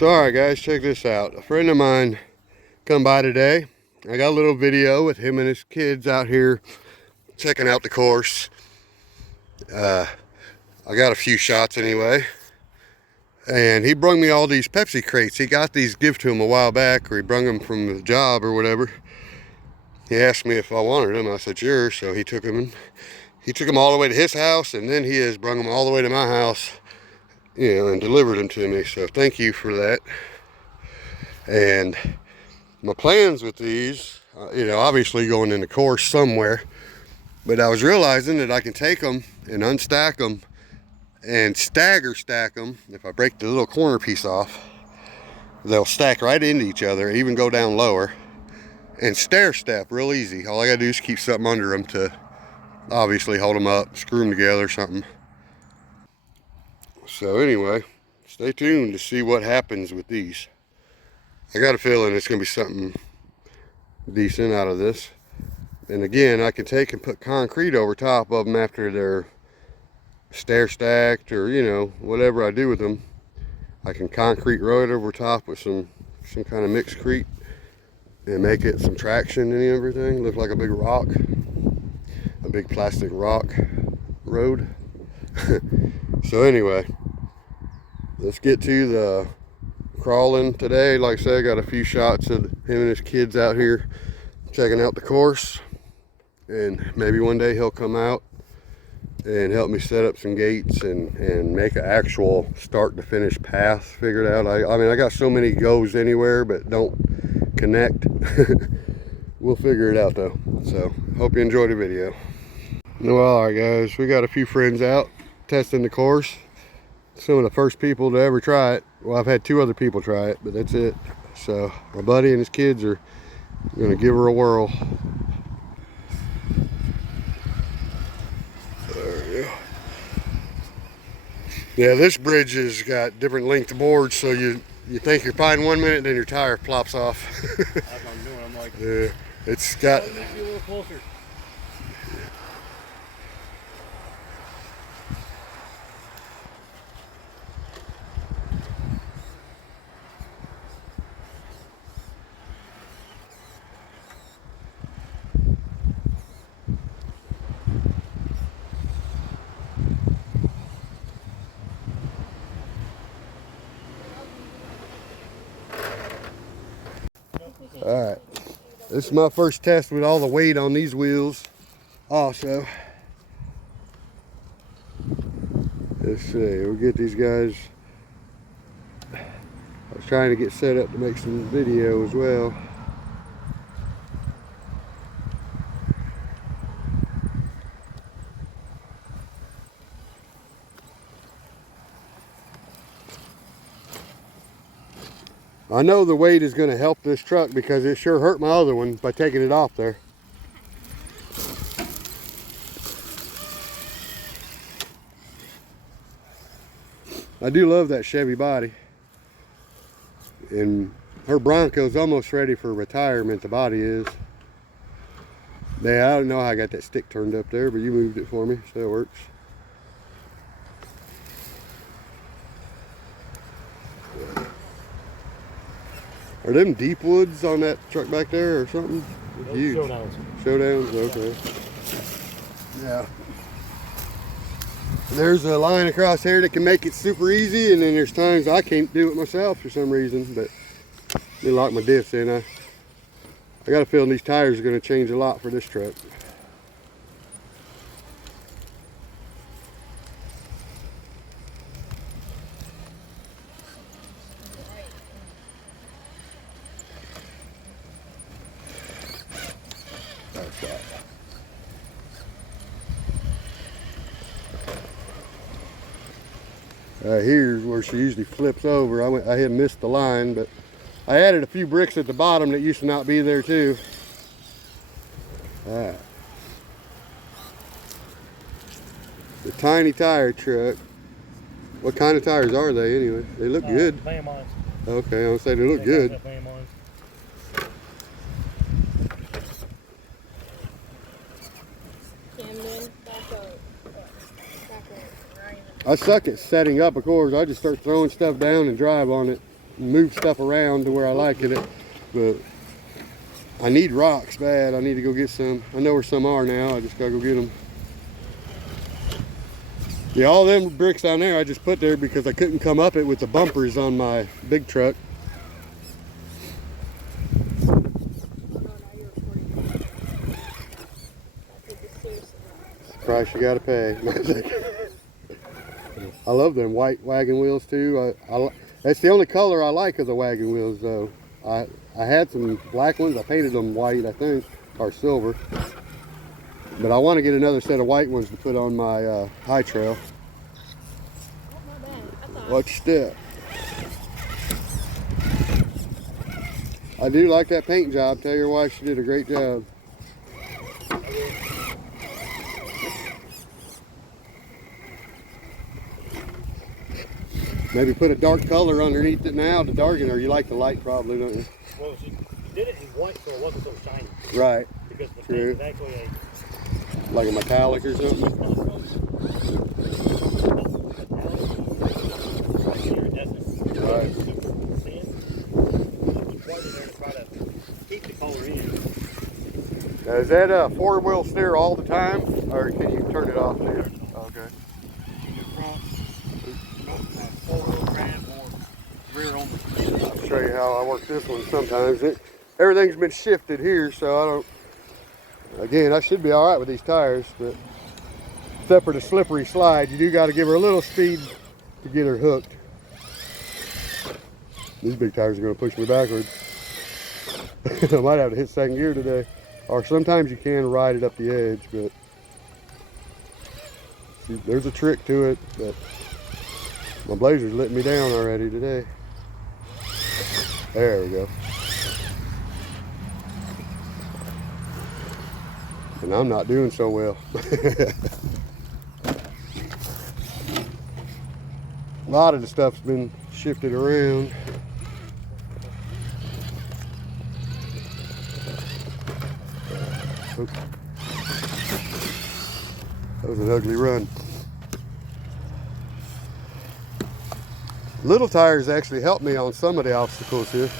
So alright guys, check this out. A friend of mine come by today. I got a little video with him and his kids out here checking out the course. I got a few shots anyway. And he brung me all these Pepsi crates. He got these given to him a while back, or he brung them from the job or whatever. He asked me if I wanted them. I said sure. So he took them and he took them all the way to his house, and then he has brung them all the way to my house, you know, and delivered them to me. So thank you for that. And my plans with these, you know, obviously going in the course somewhere, but I was realizing that I can take them and unstack them and stagger stack them. If I break the little corner piece off, they'll stack right into each other, even go down lower, and stair step real easy. All I gotta do is keep something under them to obviously hold them up, screw them together or something. So anyway, stay tuned to see what happens with these. I got a feeling it's gonna be something decent out of this. And again, I can take and put concrete over top of them after they're stair stacked, or you know, whatever I do with them. I can concrete row it over top with some kind of mixed crete and make it some traction and everything. Look like a big rock, a big plastic rock road. So anyway, let's get to the crawling today. Like I said, I got a few shots of him and his kids out here checking out the course, and maybe one day he'll come out and help me set up some gates and make an actual start to finish path figured out. I mean, I got so many goes anywhere but don't connect. We'll figure it out though. So hope you enjoyed the video. Well, alright guys, we got a few friends out testing the course. Some of the first people to ever try it. Well, I've had 2 other people try it, but that's it. So my buddy and his kids are gonna give her a whirl. Yeah, this bridge has got different length boards, so you think you're fine 1 minute, then your tire flops off. That's what I'm doing. I'm like, yeah, it's got. It makes you a little closer. All right, this is my first test with all the weight on these wheels. Also, let's see, we'll get these guys. I was trying to get set up to make some video as well. I know the weight is going to help this truck because it sure hurt my other one by taking it off there. I do love that Chevy body. And her Bronco's almost ready for retirement, the body is. Yeah, I don't know how I got that stick turned up there, but you moved it for me, so it works. Are them deep woods on that truck back there or something? Huge. Showdowns. Showdowns, okay. Yeah. There's a line across here that can make it super easy, and then there's times I can't do it myself for some reason, but let me lock my diffs in. I got a feeling these tires are going to change a lot for this truck. Here's where she usually flips over. I had missed the line, but I added a few bricks at the bottom that used to not be there too. All right. The tiny tire truck. What kind of tires are they anyway? They look good. Okay, I would say they look good. I suck at setting up, of course. I just start throwing stuff down and drive on it. move stuff around to where I like it, but I need rocks bad. I need to go get some. I know where some are now. I just gotta go get them. Yeah, all them bricks down there I just put there because I couldn't come up it with the bumpers on my big truck. Price you gotta pay. I love them white wagon wheels too. That's the only color I like of the wagon wheels though. I had some black ones. I painted them white, I think, or silver. But I want to get another set of white ones to put on my high trail. Watch your step. I do like that paint job. Tell your wife she did a great job. Maybe put a dark color underneath it now to darken, or you like the light probably, don't you? Well, she did it in white so it wasn't so shiny. Right. Because the True. paint is actually Like a metallic or something? Right. Keep the color in. Now, is that a four-wheel steer all the time, or can you turn it off there? Okay. I'll show you how I work this one sometimes. Everything's been shifted here, so I don't... Again, I should be all right with these tires, but except for the slippery slide, you do got to give her a little speed to get her hooked. These big tires are going to push me backwards. I might have to hit second gear today. Or sometimes you can ride it up the edge, but see, there's a trick to it, but my Blazer's letting me down already today. There we go. And I'm not doing so well. A lot of the stuff's been shifted around. Oops. That was an ugly run. Little tires actually help me on some of the obstacles here.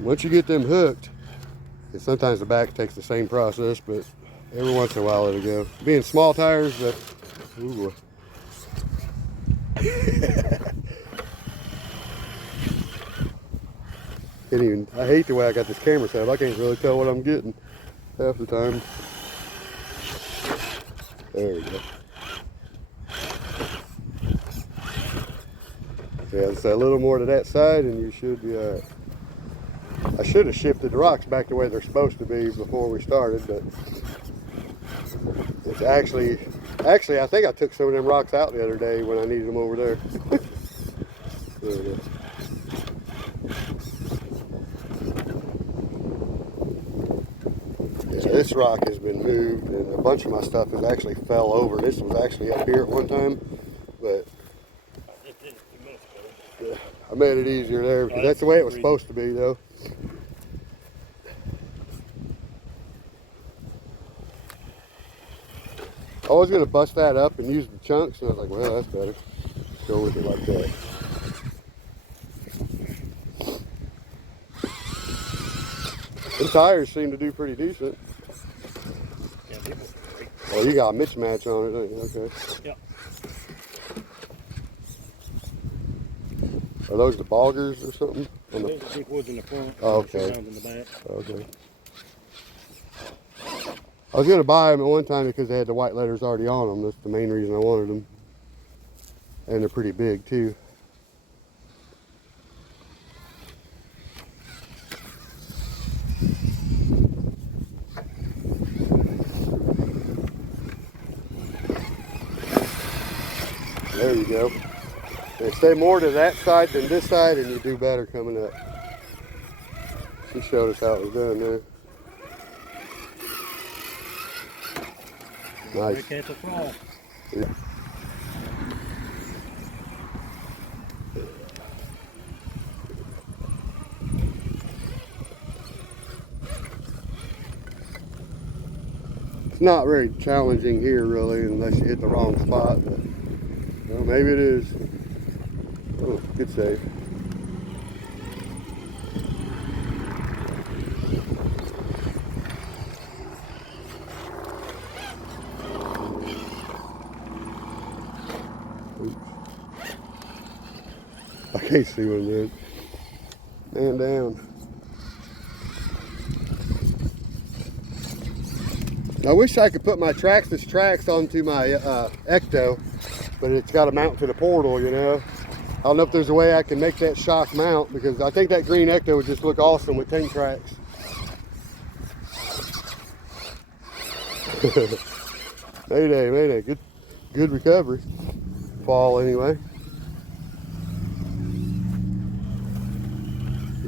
Once you get them hooked, and sometimes the back takes the same process, but every once in a while it'll go. Being small tires, ooh. I hate the way I got this camera set up. I can't really tell what I'm getting half the time. There we go. Yeah, just a little more to that side and you should be all right. I should have shifted the rocks back the way they're supposed to be before we started, but it's actually I think I took some of them rocks out the other day when I needed them over there. There it is. Yeah, this rock has been moved and a bunch of my stuff has actually fell over. This was actually up here at one time, but yeah, I made it easier there because that's the way it was supposed to be though. I was going to bust that up and use the chunks, and I was like, well, that's better. Go with it like that. The tires seem to do pretty decent. Yeah, people. Oh, you got a mismatch on it, don't you? Okay. Yep. Are those the boggers or something? Those are big woods in the front. Oh, okay. In the back. Okay. I was going to buy them at one time because they had the white letters already on them. That's the main reason I wanted them. And they're pretty big too. There you go. They stay more to that side than this side and you do better coming up. She showed us how it was done there. Nice. Redcat Gen8. Yeah. It's not very challenging here really unless you hit the wrong spot, but well, maybe it is. Oh, good. it safe. Oops. I can't see what I'm doing. Man down. I wish I could put my TRX6 tracks onto my Ecto, but it's got to mount to the portal, you know. I don't know if there's a way I can make that shock mount, because I think that green Ecto would just look awesome with tank tracks. Mayday, mayday. Good recovery. Fall anyway.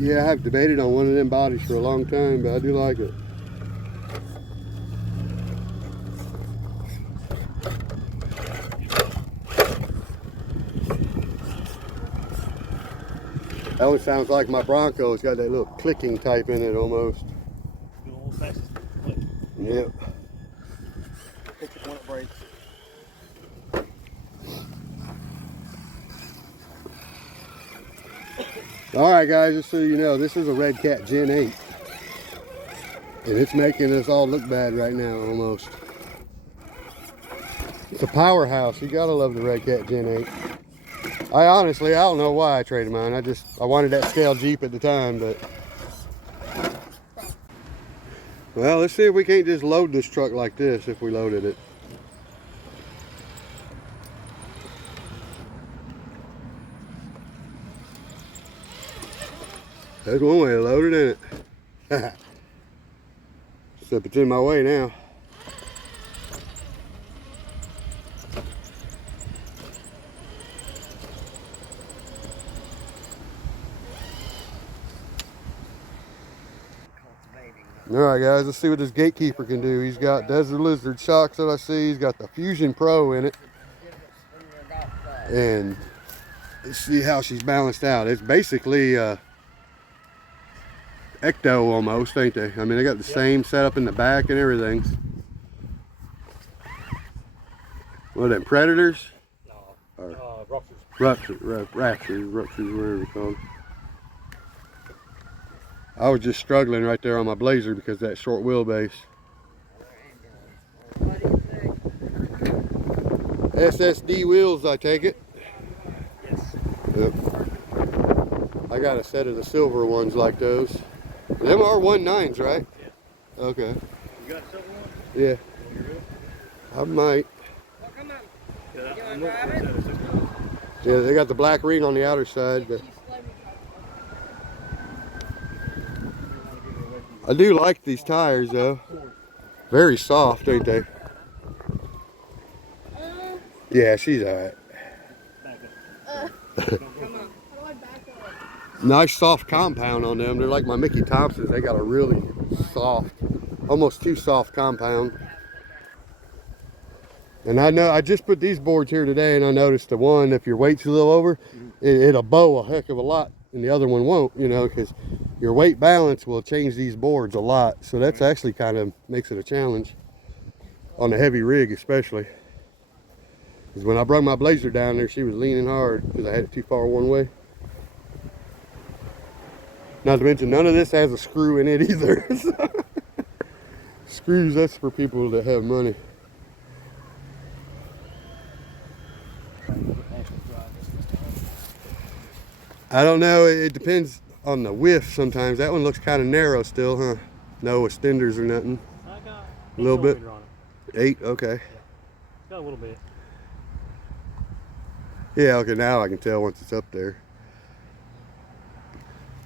Yeah, I've debated on one of them bodies for a long time, but I do like it. That one sounds like my Bronco. It's got that little clicking type in it almost. Yep. When it breaks. Alright guys, just so you know, this is a Redcat Gen8. And it's making us all look bad right now almost. It's a powerhouse. You gotta love the Redcat Gen8. I don't know why I traded mine. I wanted that scale Jeep at the time, but. Well, let's see if we can't just load this truck like this if we loaded it. That's one way to load it, isn't it? Except it's in my way now. Alright guys, let's see what this Gatekeeper can do. He's got Desert Lizard shocks that I see. He's got the Fusion Pro in it. And let's see how she's balanced out. It's basically Ecto almost, ain't they? I mean, they got the same setup in the back and everything. What are them, Predators? No, Ruptures. Raptures, whatever it's called. I was just struggling right there on my Blazer because of that short wheelbase. SSD wheels, I take it? Yes. Yep. I got a set of the silver ones like those. Them are 1.9s, right? Yeah. Okay. You got a silver one? Yeah. I might. Yeah, they got the black ring on the outer side, but I do like these tires though. Very soft, ain't they? Yeah, she's alright. Nice soft compound on them. They're like my Mickey Thompsons. They got a really soft, almost too soft compound. And I know I just put these boards here today, and I noticed the one, if your weight's a little over, it'll bow a heck of a lot, and the other one won't, you know, because your weight balance will change these boards a lot. So that's actually kind of makes it a challenge on a heavy rig, especially. Because when I brought my Blazer down there, she was leaning hard because I had it too far one way. Not to mention, none of this has a screw in it either. Screws, that's for people that have money. I don't know, it depends on the width sometimes. That one looks kind of narrow still, huh? No extenders or nothing. I got a little bit. On it. 8, okay. Yeah. Got a little bit. Yeah, okay, now I can tell once it's up there.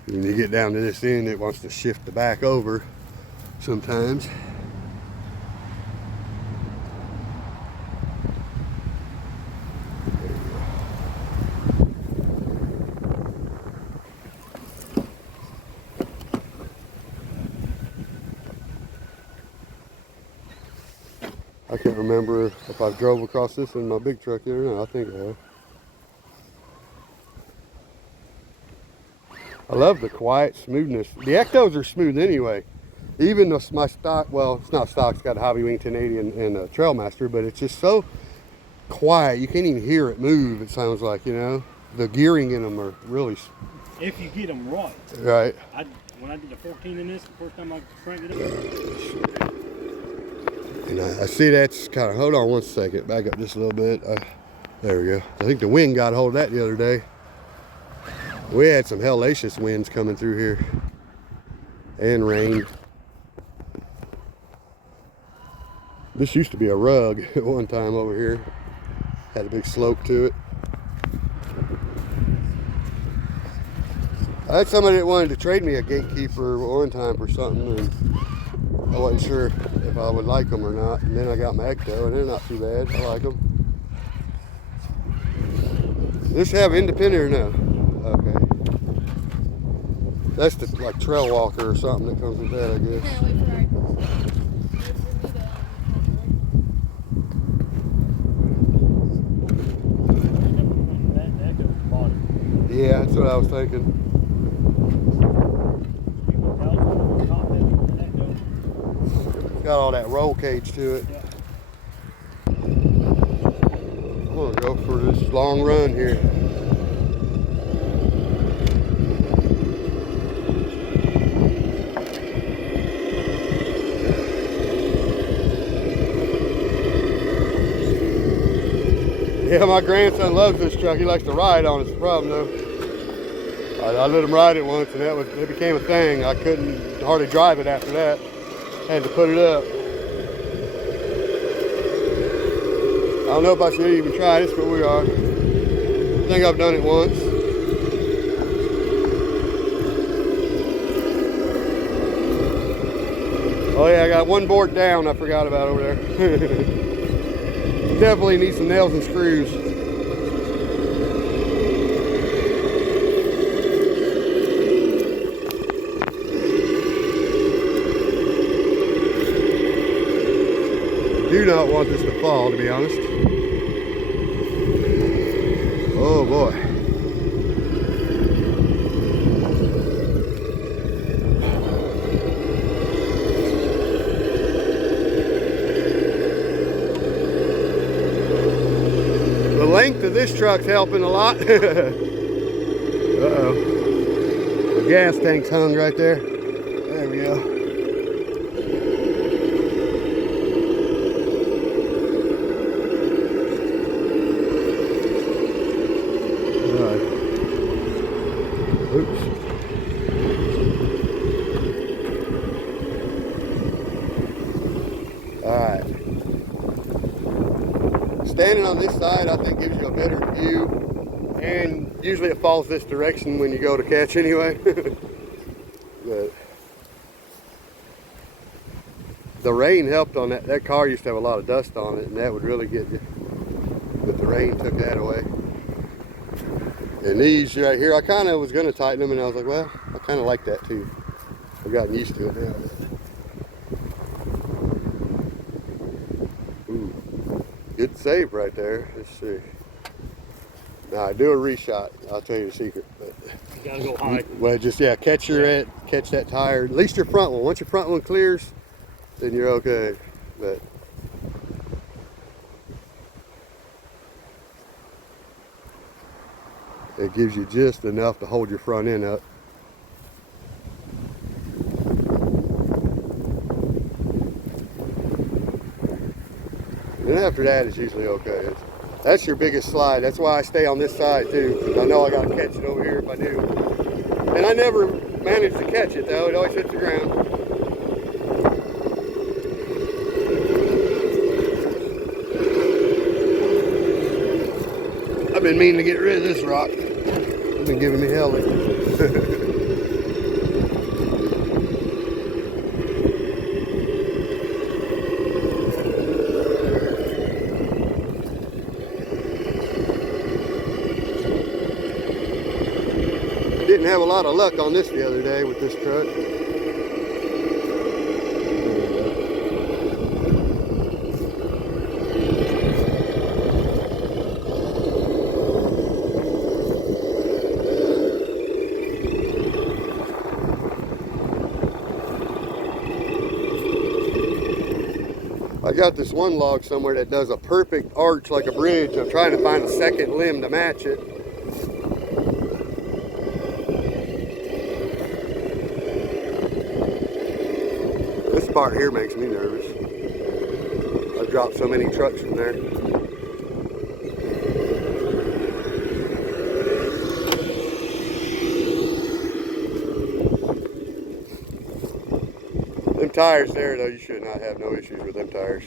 When you get down to this end, it wants to shift the back over sometimes. I can't remember if I drove across this in my big truck yet or not. I think I have. I love the quiet smoothness. The Ectos are smooth anyway. Even my stock, well, it's not stock, it's got a Hobby Wing 1080 and a Trailmaster, but it's just so quiet. You can't even hear it move, it sounds like, you know. the gearing in them are really If you get them right. right. When I did the 14 in this, the first time I cranked it up. And I see that's kind of, hold on one second, back up just a little bit. There we go. I think the wind got a hold of that the other day. We had some hellacious winds coming through here and rain. This used to be a rug at one time over here. Had a big slope to it. I had somebody that wanted to trade me a Gatekeeper one time for something, and I wasn't sure if I would like them or not. And then I got my Ecto, and they're not too bad. I like them. Does this have independent or no? Okay. That's the like trail walker or something that comes with that, I guess. Yeah, that's what I was thinking. It's got all that roll cage to it. Yeah. I'm gonna go for this long run here. Yeah, my grandson loves this truck. He likes to ride on it. It's the problem though. I let him ride it once, and it became a thing. I couldn't hardly drive it after that. Had to put it up. I don't know if I should even try this, but we are. I think I've done it once. Oh yeah, I got one board down I forgot about over there. Definitely need some nails and screws. Do not want this to fall, to be honest. Oh boy. The length of this truck's helping a lot. Uh-oh. The gas tank's hung right there. There we go. Oops. Alright. Standing on this side, I think, gives you a better view. And usually it falls this direction when you go to catch anyway. But the rain helped on that. That car used to have a lot of dust on it, and that would really get you. But the rain took that away. And these right here, I kind of was going to tighten them, and I was like, well, I kind of like that too. I've gotten used to it now. Ooh, good save right there. Let's see. Now I do a reshot. I'll tell you the secret. But You gotta go high. well, just catch that tire. At least your front one. Once your front one clears, then you're okay. But it gives you just enough to hold your front end up. And after that, it's usually okay. That's your biggest slide. That's why I stay on this side too, because I know I got to catch it over here if I do. And I never manage to catch it though. It always hits the ground. I've been meaning to get rid of this rock. It's been giving me hell. Didn't have a lot of luck on this the other day with this truck. I got this one log somewhere that does a perfect arch like a bridge. I'm trying to find a second limb to match it. part here makes me nervous. I've dropped so many trucks from there. Them tires there though, you should not have no issues with them tires.